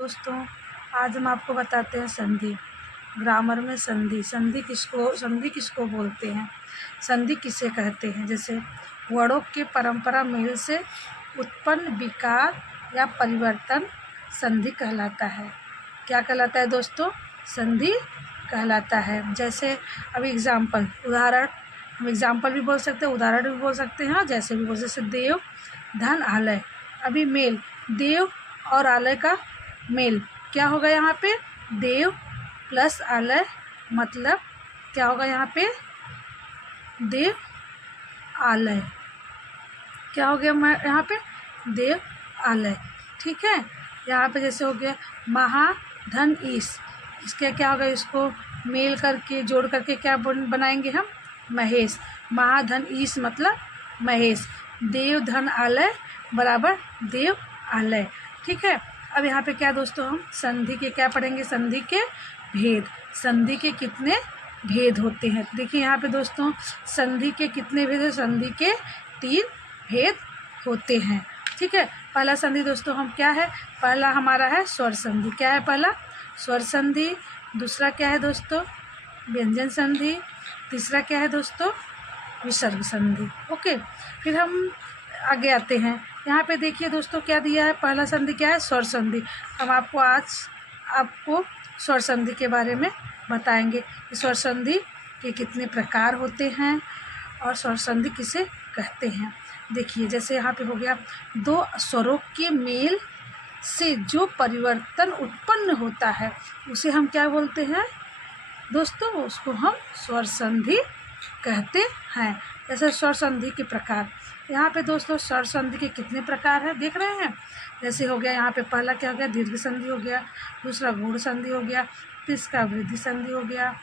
दोस्तों, आज हम आपको बताते हैं संधि। ग्रामर में संधि किसको बोलते हैं, संधि किसे कहते हैं। जैसे वर्णों के परंपरा मेल से उत्पन्न विकार या परिवर्तन संधि कहलाता है। क्या कहलाता है दोस्तों? संधि कहलाता है। जैसे अभी उदाहरण हम एग्जाम्पल भी बोल सकते हैं, उदाहरण भी बोल सकते हैं, जैसे भी बोल, जैसे देव धन आलय। अभी मेल, देव और आलय का मेल क्या होगा यहाँ पे? देव प्लस आलय, मतलब क्या होगा यहाँ पे? देव आलय। क्या हो गया यहाँ पे? देव आलय। ठीक है। यहाँ पे जैसे हो गया महाधन ईश, इसके क्या होगा? इसको मेल करके जोड़ करके क्या बनाएंगे हम? महेश। महाधन ईश मतलब महेश। देव धन आलय बराबर देव आलय। ठीक है। अब यहाँ पे क्या दोस्तों, हम संधि के क्या पढ़ेंगे? संधि के भेद। संधि के कितने भेद होते हैं? देखिए यहाँ पे दोस्तों, संधि के कितने भेद हैं? संधि के 3 भेद होते हैं। ठीक है। पहला संधि दोस्तों हम क्या है? पहला हमारा है स्वर संधि। क्या है पहला? स्वर संधि। दूसरा क्या है दोस्तों? व्यंजन संधि। तीसरा क्या है दोस्तों? विसर्ग संधि। ओके। फिर हम आगे आते हैं। यहाँ पे देखिए दोस्तों क्या दिया है? पहला संधि क्या है? स्वर संधि। हम आज आपको स्वर संधि के बारे में बताएंगे। स्वर संधि के कितने प्रकार होते हैं और स्वर संधि किसे कहते हैं। देखिए जैसे यहाँ पे हो गया, 2 स्वरों के मेल से जो परिवर्तन उत्पन्न होता है उसे हम क्या बोलते हैं दोस्तों? उसको हम स्वर संधि कहते हैं। जैसे स्वर संधि के प्रकार, यहाँ पे दोस्तों स्वर संधि के कितने प्रकार हैं देख रहे हैं। जैसे हो गया यहाँ पे पहला क्या हो गया? दीर्घ संधि हो गया। दूसरा गूढ़ संधि हो गया। तीसरा वृद्धि संधि हो गया।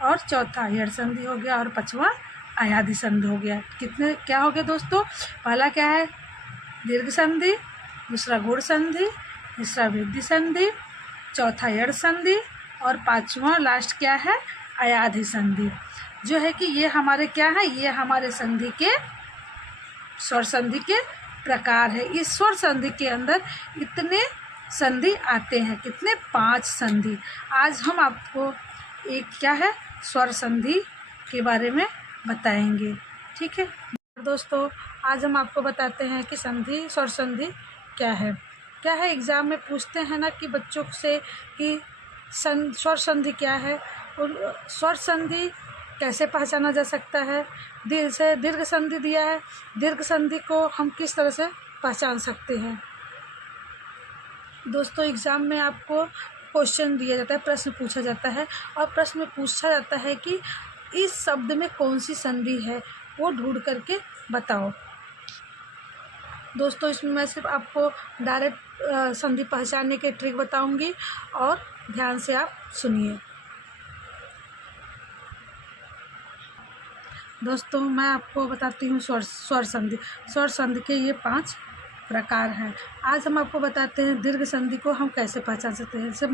और चौथा यड़ संधि हो गया। और पांचवा आयादी संधि हो गया। कितने क्या हो गया दोस्तों? पहला क्या है? दीर्घ संधि। दूसरा गूढ़ संधि। तीसरा वृद्धि संधि। चौथा यड़ संधि। और पांचवा लास्ट क्या है? आयादी संधि। जो है कि ये हमारे क्या है? ये हमारे संधि के स्वर संधि के प्रकार है। इस स्वर संधि के अंदर इतने संधि आते हैं। कितने? 5 संधि। आज हम आपको एक क्या है? स्वर संधि के बारे में बताएंगे। ठीक है दोस्तों, आज हम आपको बताते हैं कि स्वर संधि क्या है। क्या है? एग्ज़ाम में पूछते हैं ना कि बच्चों से कि स्वर संधि क्या है और स्वर संधि कैसे पहचाना जा सकता है। दीर्घ संधि दिया है, दीर्घ संधि को हम किस तरह से पहचान सकते हैं। दोस्तों एग्ज़ाम में आपको क्वेश्चन दिया जाता है, प्रश्न पूछा जाता है और प्रश्न में पूछा जाता है कि इस शब्द में कौन सी संधि है, वो ढूंढ करके बताओ। दोस्तों इसमें मैं सिर्फ आपको डायरेक्ट संधि पहचानने के ट्रिक बताऊंगी और ध्यान से आप सुनिए। दोस्तों मैं आपको बताती हूँ स्वर संधि। स्वर संधि के ये 5 प्रकार हैं। आज हम आपको बताते हैं दीर्घ संधि को हम कैसे पहचान सकते हैं। जैसे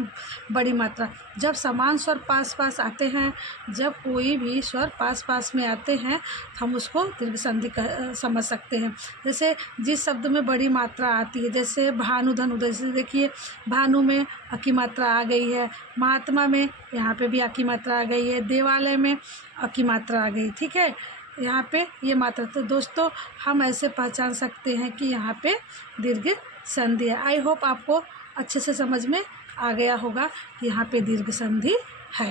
बड़ी मात्रा, जब समान स्वर पास पास आते हैं, जब कोई भी स्वर पास पास में आते हैं तो हम उसको दीर्घ संधि समझ सकते हैं। जैसे जिस शब्द में बड़ी मात्रा आती है, जैसे भानु धन उदय। जैसे देखिए भानु में अ की मात्रा आ गई है, महात्मा में यहाँ पे भी अ की मात्रा आ गई है, देवालय में अ की मात्रा आ गई। ठीक है, यहाँ पे ये मात्रा। तो दोस्तों हम ऐसे पहचान सकते हैं कि यहाँ पे दीर्घ संधि है। आई होप आपको अच्छे से समझ में आ गया होगा कि यहाँ पे दीर्घ संधि है।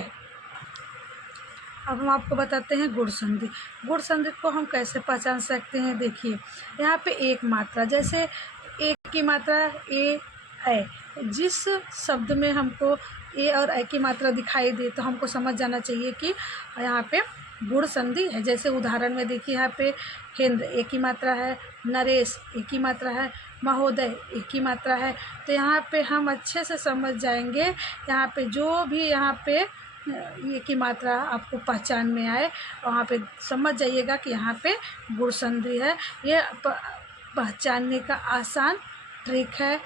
अब हम आपको बताते हैं गुण संधि। गुण संधि को हम कैसे पहचान सकते हैं। देखिए यहाँ पे एक मात्रा, जैसे एक की मात्रा ए ऐ, जिस शब्द में हमको ए और ऐ की मात्रा दिखाई दे तो हमको समझ जाना चाहिए कि यहाँ पे गुण संधि है। जैसे उदाहरण में देखिए यहाँ पे हिंद एक ही मात्रा है, नरेश एक ही मात्रा है, महोदय एक ही मात्रा है। तो यहाँ पे हम अच्छे से समझ जाएंगे। यहाँ पे जो भी यहाँ पे एक ही मात्रा आपको पहचान में आए वहाँ पे समझ जाइएगा कि यहाँ पे गुण संधि है। ये पहचानने का आसान ट्रिक है।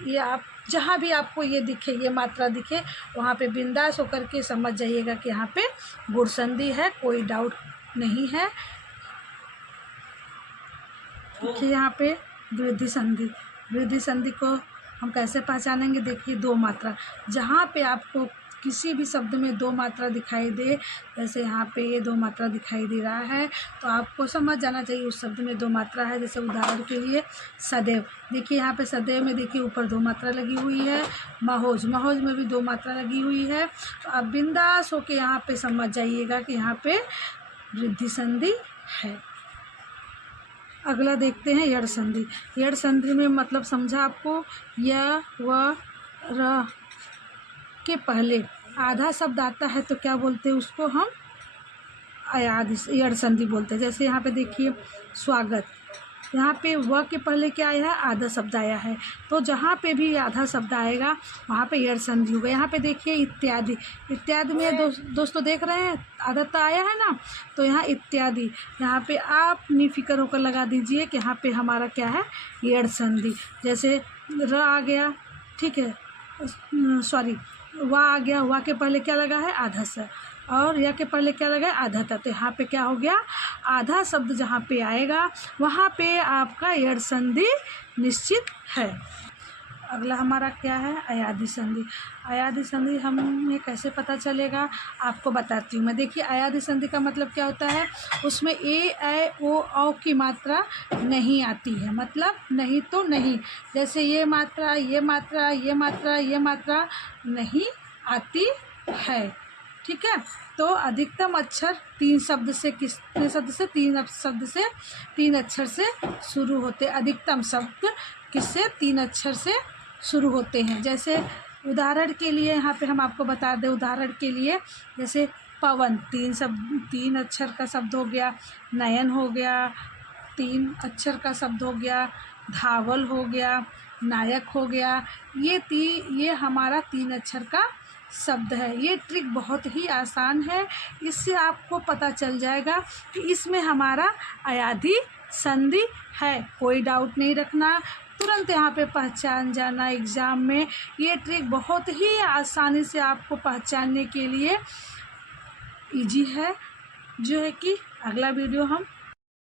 ये आप जहाँ भी आपको ये दिखे, ये मात्रा दिखे, वहाँ पे बिंदास होकर के समझ जाइएगा कि यहाँ पे गुण संधि है, कोई डाउट नहीं है। देखिए यहाँ पे वृद्धि संधि। वृद्धि संधि को हम कैसे पहचानेंगे? देखिए, दो मात्रा, जहाँ पे आपको किसी भी शब्द में दो मात्रा दिखाई दे, जैसे यहाँ पे ये दो मात्रा दिखाई दे रहा है, तो आपको समझ जाना चाहिए उस शब्द में दो मात्रा है। जैसे उदाहरण के लिए सदैव, देखिए यहाँ पे सदैव में देखिए ऊपर दो मात्रा लगी हुई है। महोज, महोज में भी दो मात्रा लगी हुई है। तो आप बिंदास होके यहाँ पे समझ जाइएगा कि यहाँ पे वृद्धि संधि है। अगला देखते हैं यड़ संधि। यड़ संधि में मतलब समझा आपको? य व र के पहले आधा शब्द आता है तो क्या बोलते हैं उसको? हम अयाद यड़ संधि बोलते हैं। जैसे यहाँ पे देखिए स्वागत, यहाँ पे व के पहले क्या आया है? आधा शब्द आया है। तो जहाँ पे भी आधा शब्द आएगा वहाँ पे यड़ संधि होगा। यहाँ पे देखिए इत्यादि, इत्यादि में दोस्तों देख रहे हैं आधा तो आया है ना, तो यहाँ इत्यादि, यहाँ पे आप निफिक्र होकर लगा दीजिए कि यहाँ पे हमारा क्या है? यड़ संधि। जैसे र आ गया, ठीक है, सॉरी वा आ गया, वा के पहले क्या लगा है? आधा सा, और या के पहले क्या लगा है? आधा था। तो यहाँ पे क्या हो गया? आधा शब्द जहाँ पे आएगा वहाँ पे आपका यड़ संधि निश्चित है। अगला हमारा क्या है? अयादि संधि। अयादि संधि हमें कैसे पता चलेगा? आपको बताती हूँ मैं। देखिए, अयादि संधि का मतलब क्या होता है? उसमें ए, ऐ, ओ, औ की मात्रा नहीं आती है। मतलब नहीं तो नहीं, जैसे ये मात्रा, ये मात्रा, ये मात्रा, ये मात्रा नहीं आती है, ठीक है। तो अधिकतम अक्षर तीन शब्द से, कितने शब्द से? तीन शब्द से, तीन अक्षर से शुरू होते। अधिकतम शब्द किससे? तीन अक्षर से शुरू होते हैं। जैसे उदाहरण के लिए यहाँ पे हम आपको बता दें, उदाहरण के लिए जैसे पवन, तीन अक्षर का शब्द हो गया। नयन हो गया, तीन अक्षर का शब्द हो गया। धावल हो गया, नायक हो गया। ये हमारा तीन अक्षर का शब्द है। ये ट्रिक बहुत ही आसान है, इससे आपको पता चल जाएगा कि इसमें हमारा अयादि संधि है। कोई डाउट नहीं रखना, तुरंत यहाँ पे पहचान जाना एग्ज़ाम में। ये ट्रिक बहुत ही आसानी से आपको पहचानने के लिए इजी है, जो है कि अगला वीडियो हम